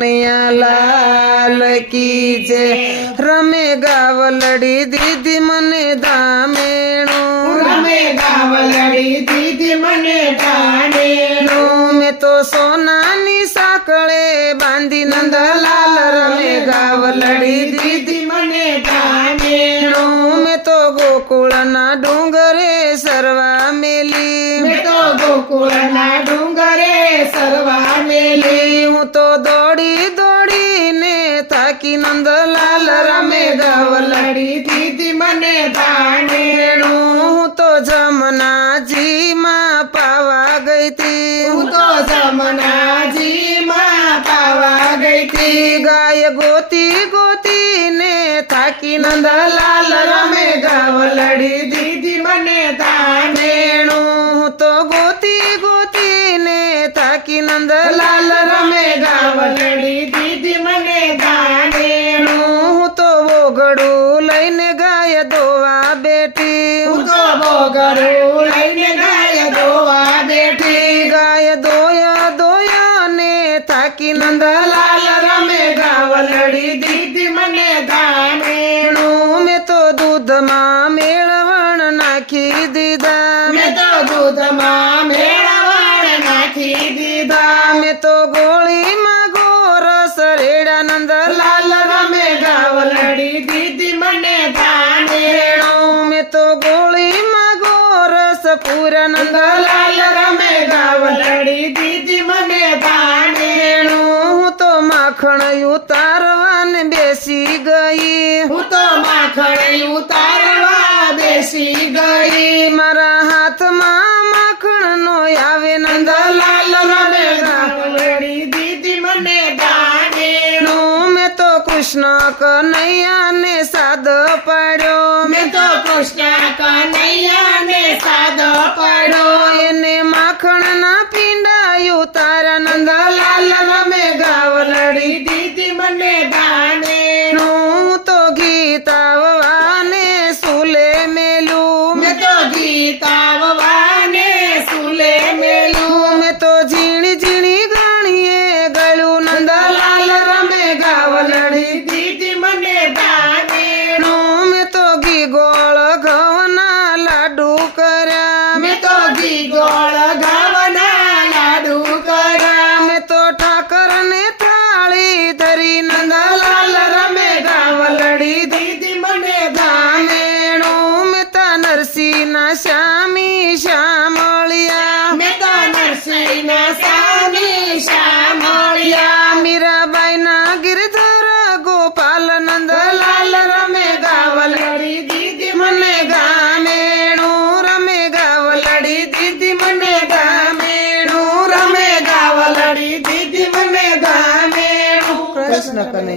લાલ કી જે રમે ગાવલડી દીદી મને ધામેણું. રમે ગાવલડી દીદી મને ટાણે મેં તો સોનાની સાકળે બાંધી નંદલાલ રમે ગાવલડી દીદી મને ટાણે મેં તો ગોકુળના ડુંગરે સરવા મેલી. મેં તો ગોકુળના ડુંગરે સરવા મેલી. નંદલાલ રમે ગાવલડી ગાવલડી દીદી મને ટાણે હું તો જમનાજીમાં પાવા ગઈ તી હું તો જમનાજી માં પાવા ગઈ હતી ગાય ગોતી ગોતી ને થાકી નંદલાલ રમે ગાવલડી દીદી મને ટાણે હું તો ગોતી ગોતી ને થાકી નંદલાલ રમે ગાવલડી લઈને ગાય દોવા બેઠી. ગાય દોયા દોયા ને થાકી નંદલાલ રમે ગાવલડી દીદી મને નું મેં તો દૂધમાં મેળવણ નાખી દીધા. મેં તો દૂધમાં મેળવણ નાખી દીધા. મેં તો ગોળીમાં ગોરસ રેડા નંદલાલ રમે ગાવલડી દીદી મને ધામે મેં તો ગોળીમાં પૂરા નંદલાલ લાલ રમે ગાવલડી દીદી મને ધામે હું તો માખણ ઉતારવાને બેસી ગઈ. હું તો માખણ ઉતારવા બેસી ગઈ. મારા હાથમાં માખણ નો આવે નંદલાલ રમે કૃષ્ણ કનૈયા ને સાદ પાડ્યો. મેં તો કૃષ્ણ કનૈયા ને સાદો પડ્યો. એને માખણ ના પીંડા લાલ નંદલાલ રમે ગાવલડી દીધી મને દાને. હું તો ગીતા વાને સુલે મેલું. મેં તો ગીતા મને ગામે